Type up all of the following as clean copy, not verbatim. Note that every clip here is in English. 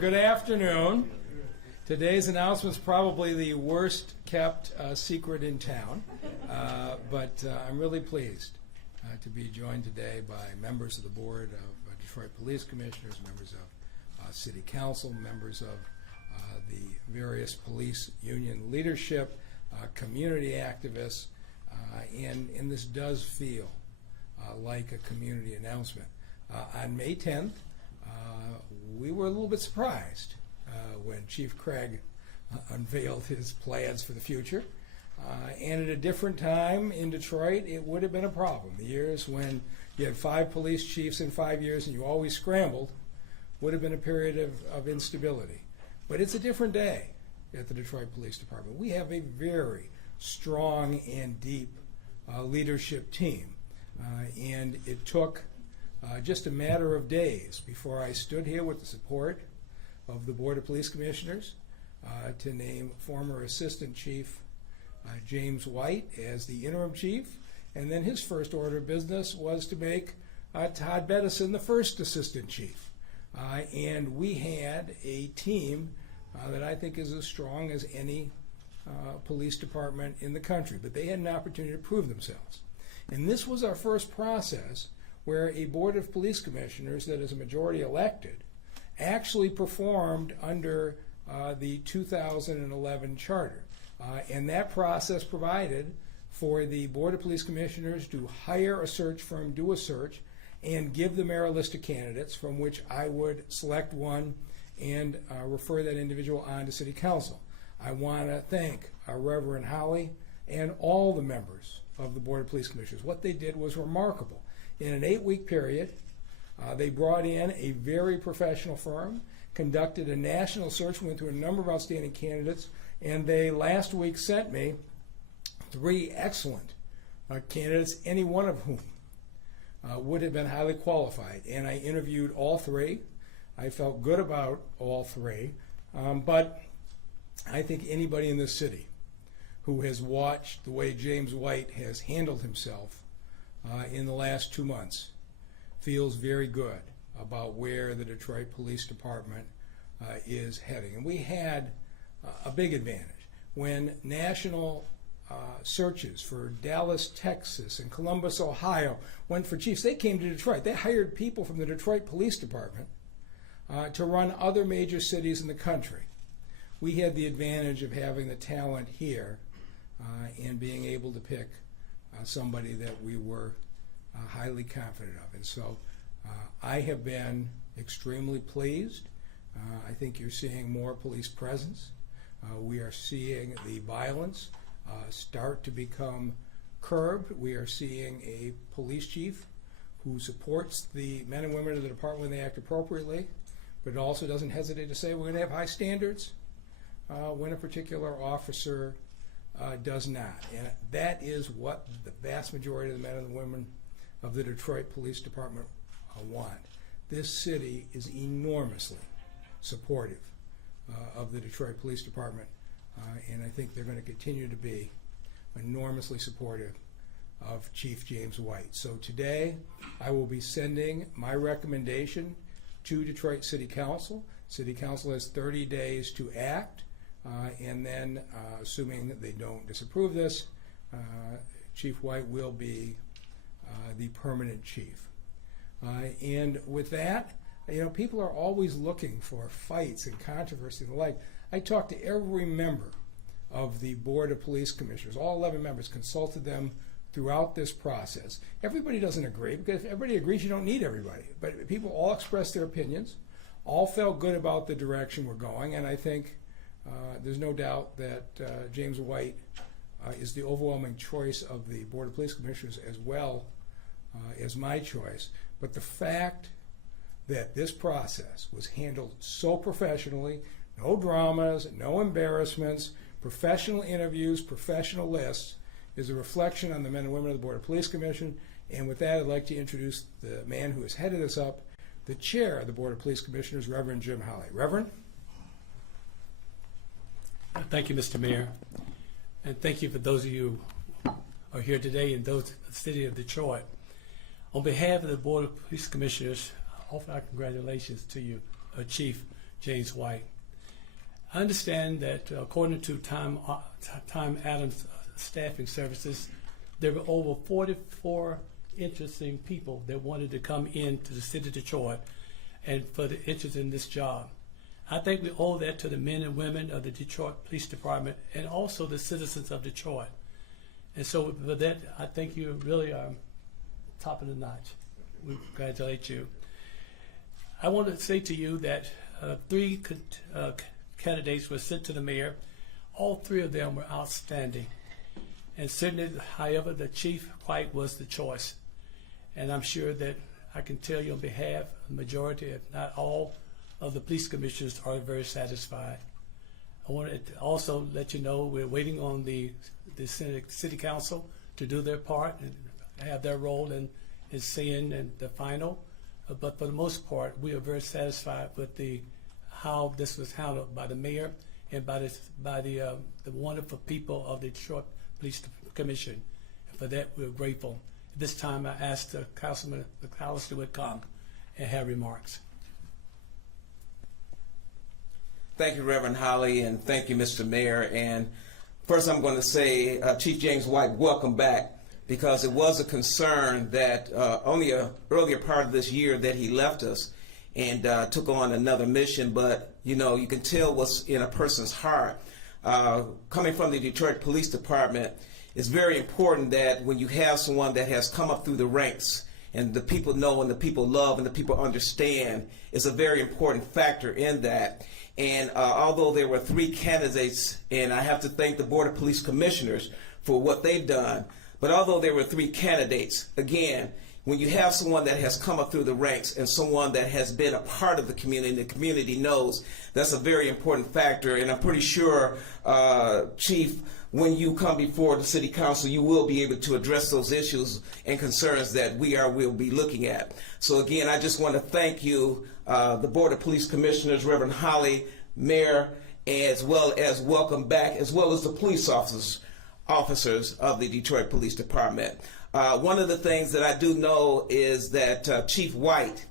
Good afternoon. Today's announcement is probably the worst kept secret in town, but I'm really pleased to be joined today by members of the board of Detroit Police Commissioners, members of City Council, members of the various police union leadership, community activists, and this does feel like a community announcement. On May 10th, we were a little bit surprised when Chief Craig unveiled his plans for the future. And at a different time in Detroit, it would have been a problem. The years when you had 5 police chiefs in 5 years and you always scrambled would have been a period of instability. But it's a different day at the Detroit Police Department. We have a very strong and deep leadership team. And it took just a matter of days before I stood here with the support of the Board of Police Commissioners to name former Assistant Chief James White as the interim chief, and then his first order of business was to make Todd Bettison the first Assistant Chief. And we had a team that I think is as strong as any police department in the country, but they had an opportunity to prove themselves. And this was our first process where a Board of Police Commissioners that is a majority elected actually performed under the 2011 charter. And that process provided for the Board of Police Commissioners to hire a search firm, do a search, and give the mayor a list of candidates from which I would select one and refer that individual on to City Council. I want to thank Reverend Holly and all the members of the Board of Police Commissioners. What they did was remarkable. In an 8-week period, they brought in a very professional firm, conducted a national search, went through a number of outstanding candidates, and they last week sent me 3 excellent candidates, any one of whom would have been highly qualified. And I interviewed all 3. I felt good about all 3, but I think anybody in this city who has watched the way James White has handled himself in the last 2 months feels very good about where the Detroit Police Department is heading. And we had a big advantage. When national searches for Dallas, Texas, and Columbus, Ohio went for chiefs, they came to Detroit. They hired people from the Detroit Police Department to run other major cities in the country. We had the advantage of having the talent here and being able to pick somebody that we were highly confident of. And so I have been extremely pleased. I think you're seeing more police presence. We are seeing the violence start to become curbed. We are seeing a police chief who supports the men and women of the department when they act appropriately, but also doesn't hesitate to say we're going to have high standards when a particular officer does not. And that is what the vast majority of the men and the women of the Detroit Police Department want. This city is enormously supportive of the Detroit Police Department, and I think they're going to continue to be enormously supportive of Chief James White. So today I will be sending my recommendation to Detroit City Council. City Council has 30 days to act. And then, assuming that they don't disapprove this, Chief White will be the permanent chief. And with that, people are always looking for fights and controversy and the like. I talked to every member of the Board of Police Commissioners, all 11 members, consulted them throughout this process. Everybody doesn't agree, because if everybody agrees, you don't need everybody. But people all expressed their opinions, all felt good about the direction we're going, and I think there's no doubt that James White is the overwhelming choice of the Board of Police Commissioners as well as my choice. But the fact that this process was handled so professionally, no dramas, no embarrassments, professional interviews, professional lists, is a reflection on the men and women of the Board of Police Commission. And with that, I'd like to introduce the man who has headed this up, the chair of the Board of Police Commissioners, Reverend Jim Holly. Reverend? Thank you, Mr. Mayor, and thank you for those of you who are here today and those in the city of Detroit. On behalf of the Board of Police Commissioners, offer our congratulations to you, Chief James White. I understand that according to Time Adams Staffing Services, there were over 44 interesting people that wanted to come into the city of Detroit and for the interest in this job. I think we owe that to the men and women of the Detroit Police Department and also the citizens of Detroit. And so for that, I think you really are top of the notch. We congratulate you. I want to say to you that 3 candidates were sent to the mayor. All 3 of them were outstanding. And certainly, however, the Chief White was the choice. And I'm sure that I can tell you on behalf of the majority, if not all, of the police commissioners are very satisfied. I want to also let you know we're waiting on the city council to do their part and have their role in seeing in the final. But for the most part, we are very satisfied with how this was handled by the mayor and by the wonderful people of the Detroit Police Commission. And for that, we're grateful. At this time, I ask the Councilman McAllister would come and have remarks. Thank you, Reverend Holly, and thank you, Mr. Mayor. And first, I'm going to say, Chief James White, welcome back, because it was a concern that only an earlier part of this year that he left us and took on another mission. But, you know, you can tell what's in a person's heart. Coming from the Detroit Police Department, it's very important that when you have someone that has come up through the ranks and the people know and the people love and the people understand, it's a very important factor in that. And although there were 3 candidates, and I have to thank the Board of Police Commissioners for what they've done, but although there were 3 candidates, again, when you have someone that has come up through the ranks and someone that has been a part of the community knows, that's a very important factor. And I'm pretty sure, Chief, when you come before the City Council, you will be able to address those issues and concerns that will be looking at. So again, I just want to thank you, the Board of Police Commissioners, Reverend Holly, Mayor, as well as welcome back, as well as the police officers of the Detroit Police Department. One of the things that I do know is that Chief White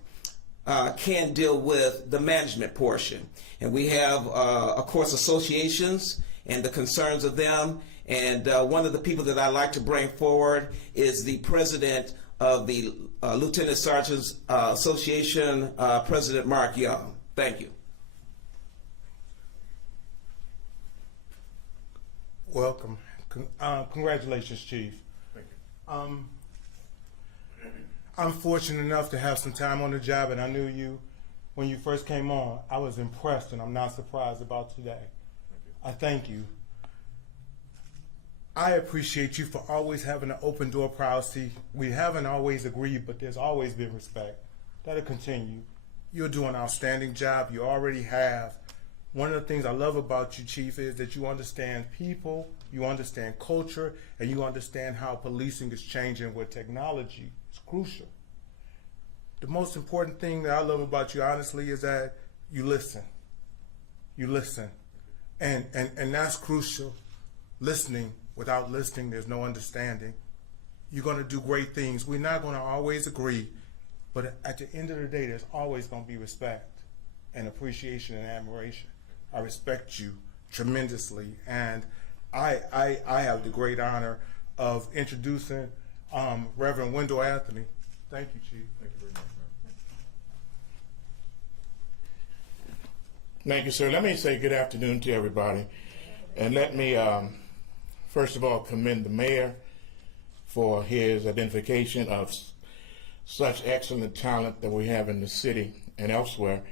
can deal with the management portion. And we have, of course, associations and the concerns of them. And one of the people that I like to bring forward is the president of the Lieutenant Sergeants Association, President Mark Young. Thank you. Welcome. Congratulations, Chief. Thank you. I'm fortunate enough to have some time on the job, and I knew you when you first came on. I was impressed, and I'm not surprised about today. I thank you. I appreciate you for always having an open door policy. We haven't always agreed, but there's always been respect. That'll continue. You're doing an outstanding job. You already have. One of the things I love about you, Chief, is that you understand people, you understand culture, and you understand how policing is changing with technology. It's crucial. The most important thing that I love about you, honestly, is that you listen. You listen. And that's crucial. Listening. Without listening, there's no understanding. You're going to do great things. We're not going to always agree, but at the end of the day, there's always going to be respect and appreciation and admiration. I respect you tremendously, and I have the great honor of introducing Reverend Wendell Anthony. Thank you, Chief. Thank you very much, ma'am. Thank you, sir. Let me say good afternoon to everybody. And let me, first of all, commend the mayor for his identification of such excellent talent that we have in the city and elsewhere,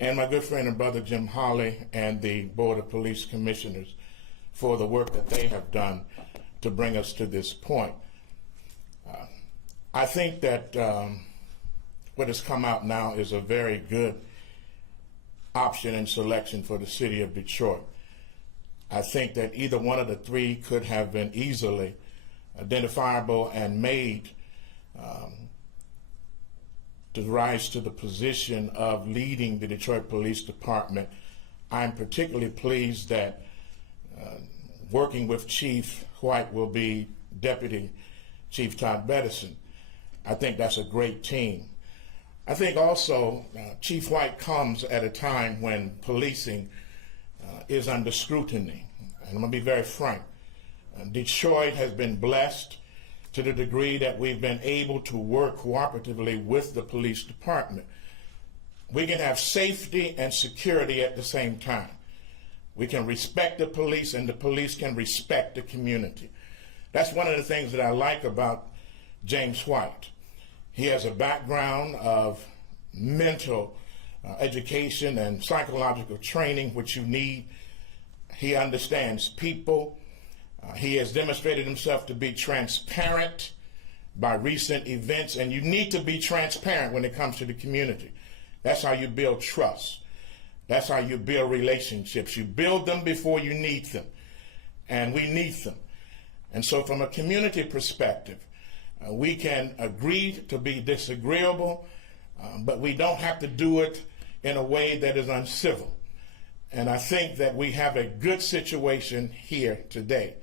and my good friend and brother Jim Holly and the Board of Police Commissioners for the work that they have done to bring us to this point. I think that what has come out now is a very good option and selection for the city of Detroit. I think that either one of the 3 could have been easily identifiable and made to rise to the position of leading the Detroit Police Department. I'm particularly pleased that working with Chief White will be Deputy Chief Todd Bettison. I think that's a great team. I think also Chief White comes at a time when policing is under scrutiny. And I'm going to be very frank. Detroit has been blessed to the degree that we've been able to work cooperatively with the police department. We can have safety and security at the same time. We can respect the police, and the police can respect the community. That's one of the things that I like about James White. He has a background of mental education and psychological training, which you need. He understands people. He has demonstrated himself to be transparent by recent events, and you need to be transparent when it comes to the community. That's how you build trust. That's how you build relationships. You build them before you need them, and we need them. And so from a community perspective, we can agree to be disagreeable, but we don't have to do it in a way that is uncivil. And I think that we have a good situation here today.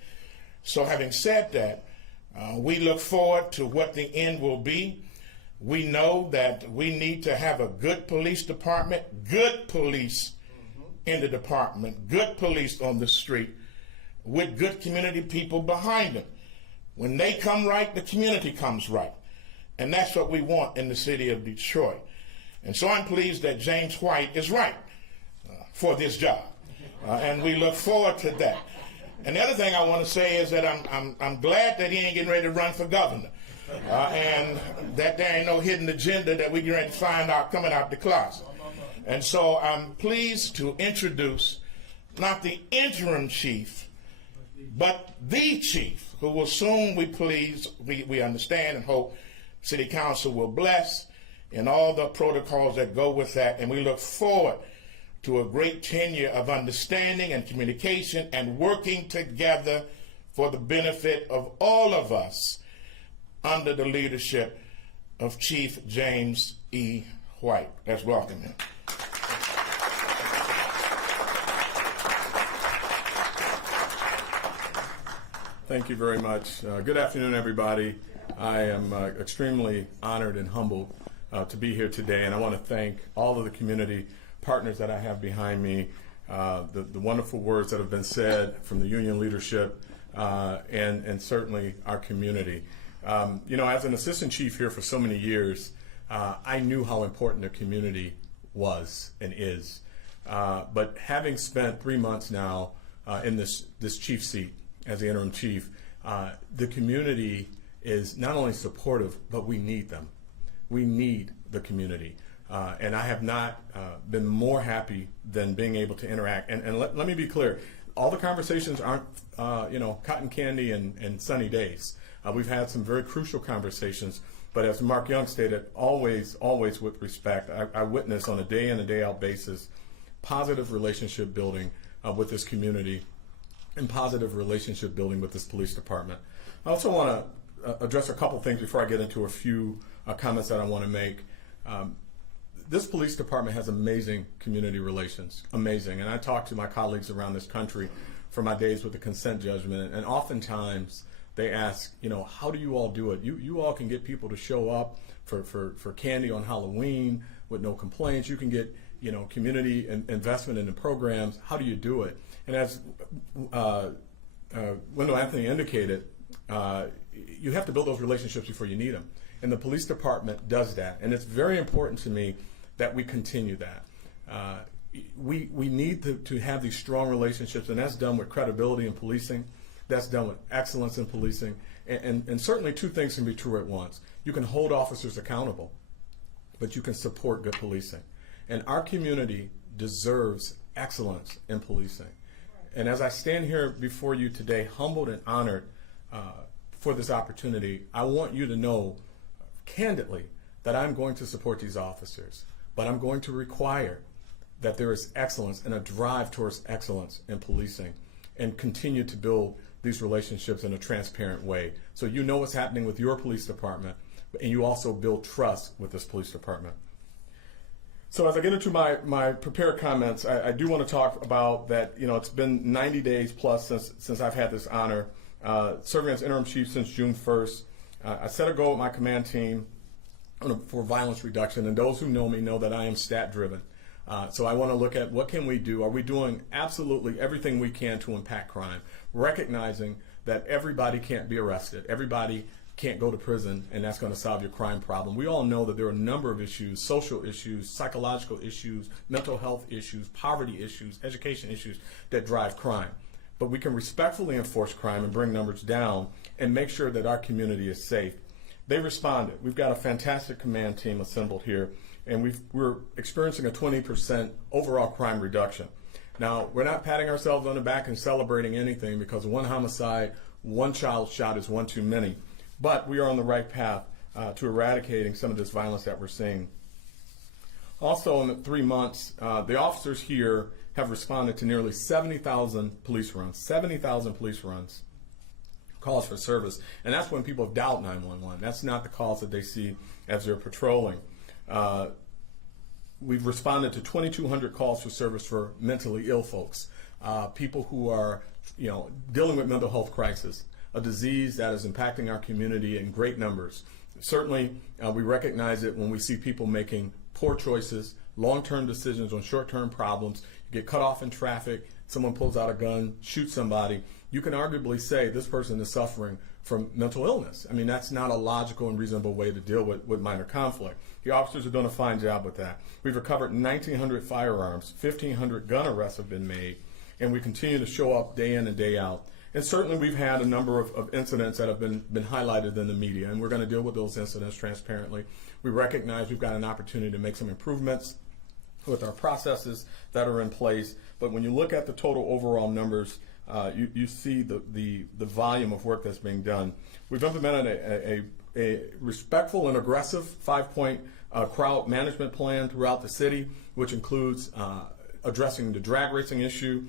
So having said that, we look forward to what the end will be. We know that we need to have a good police department, good police in the department, good police on the street, with good community people behind them. When they come right, the community comes right. And that's what we want in the city of Detroit. And so I'm pleased that James White is right for this job. And we look forward to that. And the other thing I want to say is that I'm glad that he ain't getting ready to run for governor. And that there ain't no hidden agenda that we get ready to find out coming out the closet. And so I'm pleased to introduce not the interim chief, but the chief, who will soon, we understand and hope City Council will bless, and all the protocols that go with that. And we look forward to a great tenure of understanding and communication and working together for the benefit of all of us under the leadership of Chief James E. White. Let's welcome him. Thank you very much. Good afternoon, everybody. I am extremely honored and humbled to be here today, and I want to thank all of the community partners that I have behind me, the wonderful words that have been said from the union leadership, and certainly our community. As an assistant chief here for so many years, I knew how important the community was and is. But having spent 3 months now in this chief seat as the interim chief, the community is not only supportive, but we need them. We need the community. And I have not been more happy than being able to interact. And let me be clear, all the conversations aren't, cotton candy and sunny days. We've had some very crucial conversations, but as Mark Young stated, always with respect. I witness on a day in and day out basis positive relationship building with this community and positive relationship building with this police department. I also want to address a couple things before I get into a few comments that I want to make. This police department has amazing community relations, amazing. And I talk to my colleagues around this country from my days with the consent judgment, and oftentimes they ask, how do you all do it? You all can get people to show up for candy on Halloween with no complaints. You can get, community investment in the programs. How do you do it? And as Wendell Anthony indicated, you have to build those relationships before you need them. And the police department does that. And it's very important to me that we continue that. We need to have these strong relationships, and that's done with credibility in policing. That's done with excellence in policing. And certainly two things can be true at once. You can hold officers accountable, but you can support good policing. And our community deserves excellence in policing. And as I stand here before you today, humbled and honored for this opportunity, I want you to know candidly that I'm going to support these officers, but I'm going to require that there is excellence and a drive towards excellence in policing, and continue to build these relationships in a transparent way. So you know what's happening with your police department, and you also build trust with this police department. So as I get into my prepared comments, I do want to talk about that, it's been 90 days plus since I've had this honor, serving as interim chief since June 1st. I set a goal with my command team for violence reduction. And those who know me know that I am stat driven. So I want to look at what can we do. Are we doing absolutely everything we can to impact crime, recognizing that everybody can't be arrested, everybody can't go to prison, and that's going to solve your crime problem. We all know that there are a number of issues, social issues, psychological issues, mental health issues, poverty issues, education issues that drive crime. But we can respectfully enforce crime and bring numbers down and make sure that our community is safe. They responded. We've got a fantastic command team assembled here, and we're experiencing a 20% overall crime reduction. Now, we're not patting ourselves on the back and celebrating anything, because one homicide, one child shot is one too many. But we are on the right path to eradicating some of this violence that we're seeing. Also, in the 3 months, the officers here have responded to nearly 70,000 police runs, 70,000 police runs, calls for service. And that's when people have dialed 911. That's not the calls that they see as they're patrolling. We've responded to 2,200 calls for service for mentally ill folks, people who are, dealing with mental health crisis, a disease that is impacting our community in great numbers. Certainly, we recognize it when we see people making poor choices, long-term decisions on short-term problems. You get cut off in traffic, someone pulls out a gun, shoots somebody. You can arguably say this person is suffering from mental illness. I mean, that's not a logical and reasonable way to deal with minor conflict. The officers are doing a fine job with that. We've recovered 1,900 firearms, 1,500 gun arrests have been made, and we continue to show up day in and day out. And certainly we've had a number of incidents that have been highlighted in the media, and we're going to deal with those incidents transparently. We recognize we've got an opportunity to make some improvements with our processes that are in place. But when you look at the total overall numbers, you see the volume of work that's being done. We've implemented a respectful and aggressive 5-point crowd management plan throughout the city, which includes addressing the drag racing issue.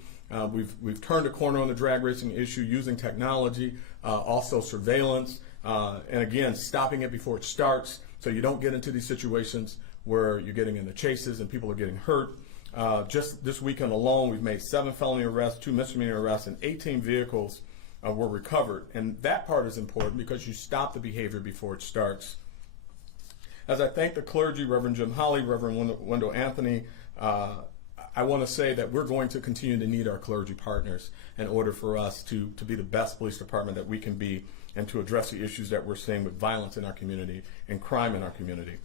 We've turned a corner on the drag racing issue using technology, also surveillance, and again, stopping it before it starts so you don't get into these situations where you're getting into chases and people are getting hurt. Just this weekend alone, we've made 7 felony arrests, 2 misdemeanor arrests, and 18 vehicles were recovered. And that part is important because you stop the behavior before it starts. As I thank the clergy, Reverend Jim Holly, Reverend Wendell Anthony, I want to say that we're going to continue to need our clergy partners in order for us to be the best police department that we can be and to address the issues that we're seeing with violence in our community and crime in our community.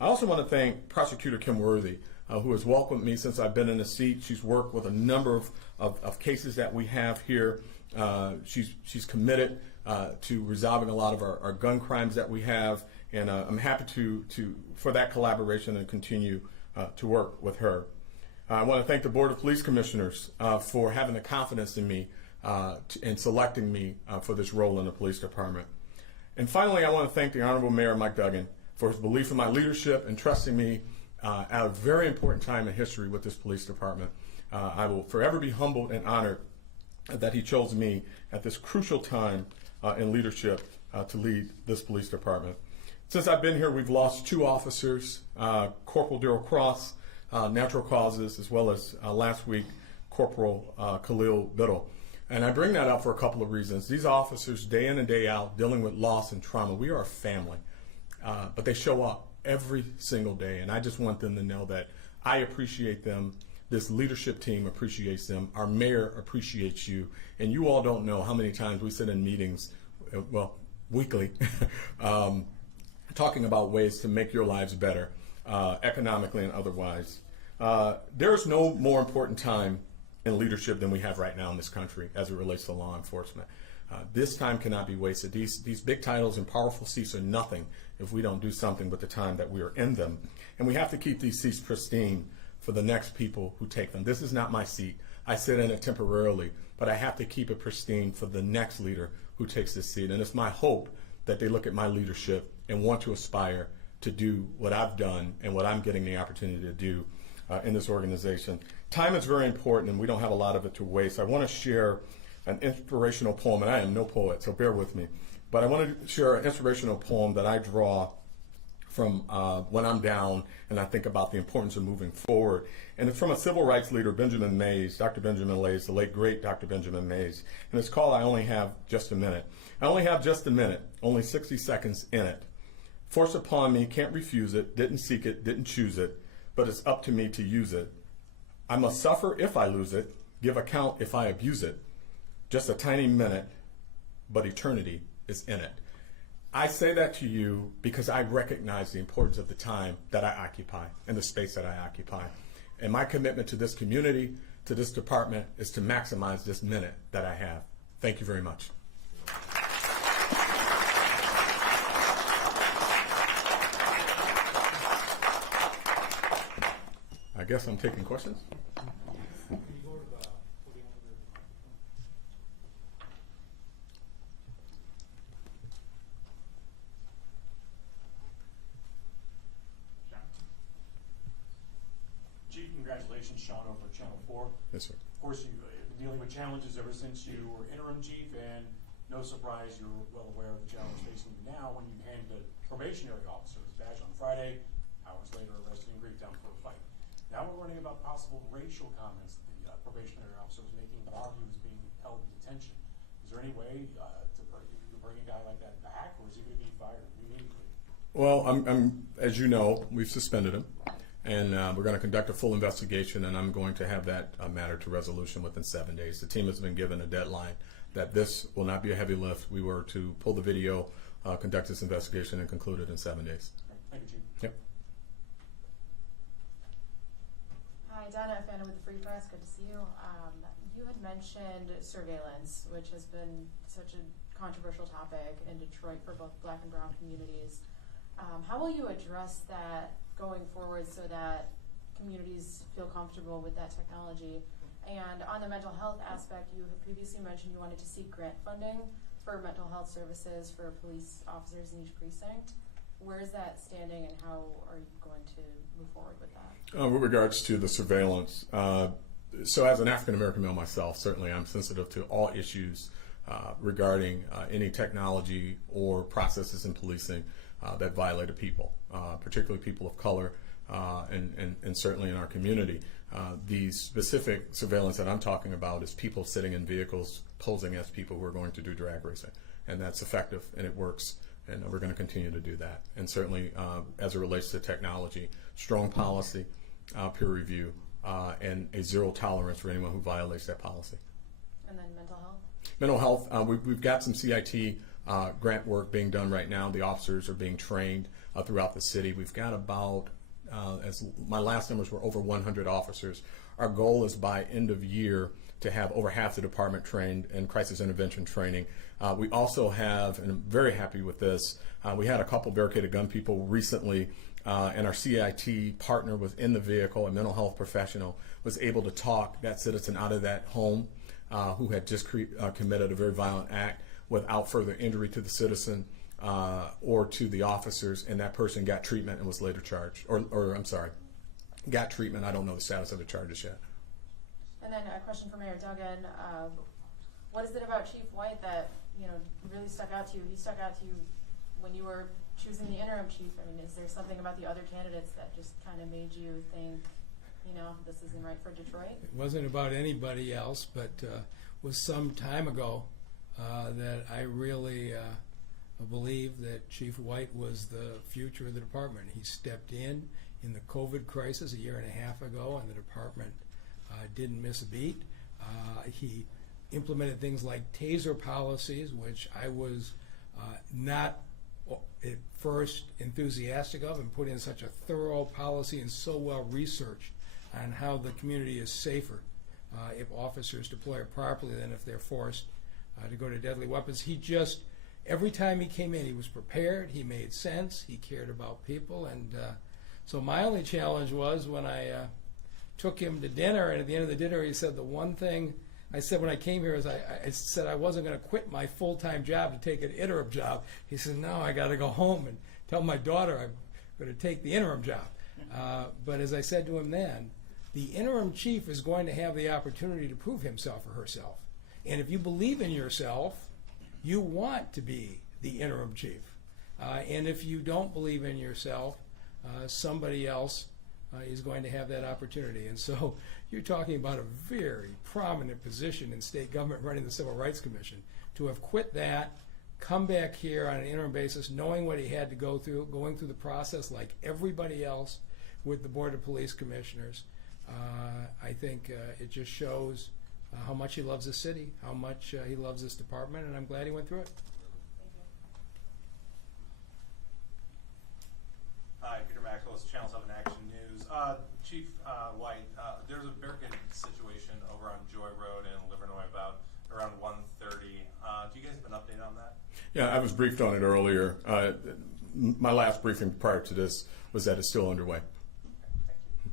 I also want to thank Prosecutor Kim Worthy, who has welcomed me since I've been in the seat. She's worked with a number of cases that we have here. She's committed to resolving a lot of our gun crimes that we have, and I'm happy for that collaboration and continue to work with her. I want to thank the Board of Police Commissioners for having the confidence in me and selecting me for this role in the police department. And finally, I want to thank the Honorable Mayor Mike Duggan for his belief in my leadership and trusting me at a very important time in history with this police department. I will forever be humbled and honored that he chose me at this crucial time in leadership to lead this police department. Since I've been here, we've lost 2 officers, Corporal Darrell Cross, natural causes, as well as last week, Corporal Khalil Biddle. And I bring that up for a couple of reasons. These officers, day in and day out, dealing with loss and trauma, we are a family, but they show up every single day, and I just want them to know that I appreciate them, this leadership team appreciates them, our mayor appreciates you, and you all don't know how many times we sit in meetings, weekly, talking about ways to make your lives better, economically and otherwise. There's no more important time in leadership than we have right now in this country as it relates to law enforcement. This time cannot be wasted. These big titles and powerful seats are nothing if we don't do something with the time that we are in them. And we have to keep these seats pristine for the next people who take them. This is not my seat. I sit in it temporarily, but I have to keep it pristine for the next leader who takes this seat. And it's my hope that they look at my leadership and want to aspire to do what I've done and what I'm getting the opportunity to do in this organization. Time is very important, and we don't have a lot of it to waste. I want to share an inspirational poem, and I am no poet, so bear with me. But I want to share an inspirational poem that I draw from when I'm down and I think about the importance of moving forward. And it's from a civil rights leader, Benjamin Mays, Dr. Benjamin Mays, the late, great Dr. Benjamin Mays. And it's called I Only Have Just a Minute. I only have just a minute, only 60 seconds in it. Forced upon me, can't refuse it, didn't seek it, didn't choose it, but it's up to me to use it. I must suffer if I lose it, give account if I abuse it. Just a tiny minute, but eternity is in it. I say that to you because I recognize the importance of the time that I occupy and the space that I occupy. And my commitment to this community, to this department, is to maximize this minute that I have. Thank you very much. I guess I'm taking questions. Chief, congratulations, Sean, over at Channel 4. Yes, sir. Of course, you've been dealing with challenges ever since you were interim chief, and no surprise, you're well aware of the challenge facing you now when you handed a probationary officer his badge on Friday, hours later arrested in Greektown for a fight. Now we're learning about possible racial comments that the probationary officer was making while he was being held in detention. Is there any way to bring a guy like that back, or is he going to be fired immediately? Well, as you know, we've suspended him, and we're going to conduct a full investigation, and I'm going to have that matter to resolution within 7 days. The team has been given a deadline that this will not be a heavy lift. We were to pull the video, conduct this investigation, and conclude it in 7 days. Thank you, Chief. Yep. Hi, Donna Fana with the Free Press. Good to see you. You had mentioned surveillance, which has been such a controversial topic in Detroit for both Black and Brown communities. How will you address that going forward so that communities feel comfortable with that technology? And on the mental health aspect, you had previously mentioned you wanted to seek grant funding for mental health services for police officers in each precinct. Where is that standing, and how are you going to move forward with that? With regards to the surveillance, so as an African-American male myself, certainly I'm sensitive to all issues regarding any technology or processes in policing that violate a people, particularly people of color, and certainly in our community. The specific surveillance that I'm talking about is people sitting in vehicles posing as people who are going to do drag racing, and that's effective and it works. And we're going to continue to do that. And certainly, as it relates to technology, strong policy, peer review, and a zero tolerance for anyone who violates that policy. And then mental health? Mental health, we've got some CIT grant work being done right now. The officers are being trained throughout the city. We've got about, as my last numbers were, over 100 officers. Our goal is by end of year to have over half the department trained in crisis intervention training. We also have, and I'm very happy with this, we had a couple barricaded gun people recently, and our CIT partner was in the vehicle, a mental health professional, was able to talk that citizen out of that home who had just committed a very violent act without further injury to the citizen or to the officers, and that person got treatment and was later charged, or I'm sorry, got treatment. I don't know the status of the charges yet. And then a question for Mayor Duggan. What is it about Chief White that really stuck out to you? He stuck out to you when you were choosing the interim chief. I mean, is there something about the other candidates that just kind of made you think, this isn't right for Detroit? It wasn't about anybody else, but was some time ago that I really believed that Chief White was the future of the department. He stepped in the COVID crisis a year and a half ago, and the department didn't miss a beat. He implemented things like taser policies, which I was not at first enthusiastic of, and put in such a thorough policy and so well researched on how the community is safer if officers deploy it properly than if they're forced to go to deadly weapons. He just, every time he came in, he was prepared, he made sense, he cared about people, and so my only challenge was when I took him to dinner, and at the end of the dinner he said the one thing I said when I came here is I said I wasn't going to quit my full-time job to take an interim job. He said, no, I got to go home and tell my daughter I'm going to take the interim job. But as I said to him then, the interim chief is going to have the opportunity to prove himself or herself. And if you believe in yourself, you want to be the interim chief. And if you don't believe in yourself, somebody else is going to have that opportunity. And so you're talking about a very prominent position in state government running the Civil Rights Commission. To have quit that come back here on an interim basis, knowing what he had to go through, going through the process like everybody else with the Board of Police Commissioners. I think it just shows how much he loves the city, how much he loves this department, and I'm glad he went through it. Hi, Peter Mackles, Channel 7 Action News. Chief White, there's a barricade situation over on Joy Road in Livernois about around 1:30. Do you guys have an update on that? Yeah, I was briefed on it earlier. My last briefing prior to this was that it's still underway. Thank you.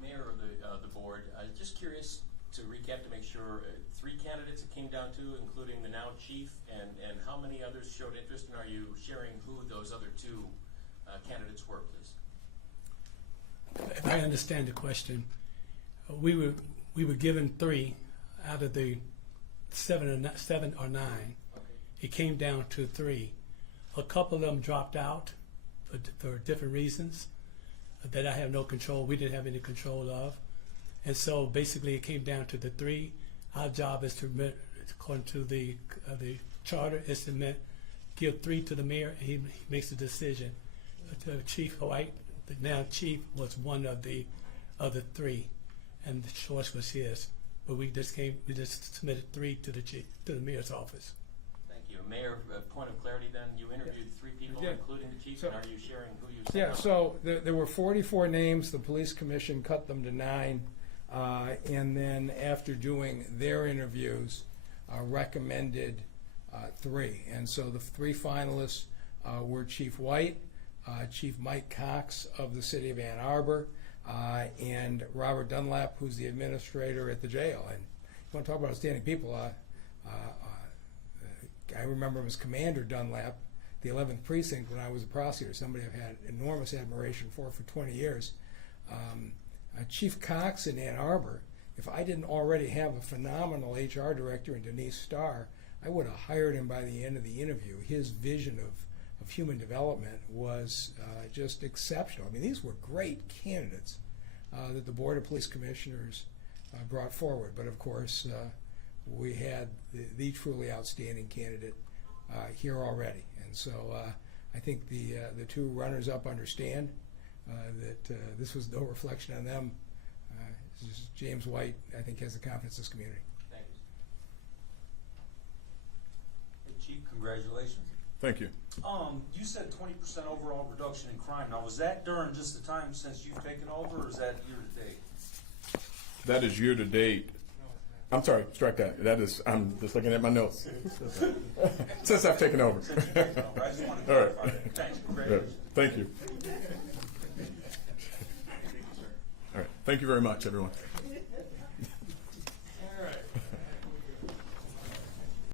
Mayor of the board, just curious to recap to make sure, 3 candidates it came down to, including the now chief, and how many others showed interest, and are you sharing who those other 2 candidates were, please? If I understand the question, we were given 3 out of the 7 or 9. Okay. It came down to 3. A couple of them dropped out for different reasons that I have no control. We didn't have any control of, and so basically it came down to the 3. Our job is to, according to the charter, is to give 3 to the mayor, and he makes the decision. Chief White, the now chief, was one of the other 3, and the choice was his. But we just submitted 3 to the mayor's office. Thank you. Mayor, point of clarity then, you interviewed 3 people, Yeah. including the chief, So- and are you sharing who you sent Yeah, out? so there were 44 names. The police commission cut them to 9. And then after doing their interviews, recommended 3. And so the 3 finalists were Chief White, Chief Mike Cox of the city of Ann Arbor, and Robert Dunlap, who's the administrator at the jail. And you want to talk about outstanding people, I remember him as Commander Dunlap, the 11th Precinct, when I was a prosecutor, somebody I've had enormous admiration for 20 years. Chief Cox in Ann Arbor, if I didn't already have a phenomenal HR director in Denise Starr, I would have hired him by the end of the interview. His vision of human development was just exceptional. I mean, these were great candidates that the Board of Police Commissioners brought forward. But of course, we had the truly outstanding candidate here already. And so I think the 2 runners-up understand that this was no reflection on them. James White, I think, has the confidence of this community. Thank you. Hey, Chief, congratulations. Thank you. You said 20% overall reduction in crime. Now, was that during just the time since you've taken over, or is that year to date? That is year to date. I'm sorry, strike that. That is, I'm just looking at my notes. Since I've taken over. Since you've taken over. I just wanted to All right. clarify that. Thanks. Yeah, Congratulations. thank you. All right. Thank you very much, everyone.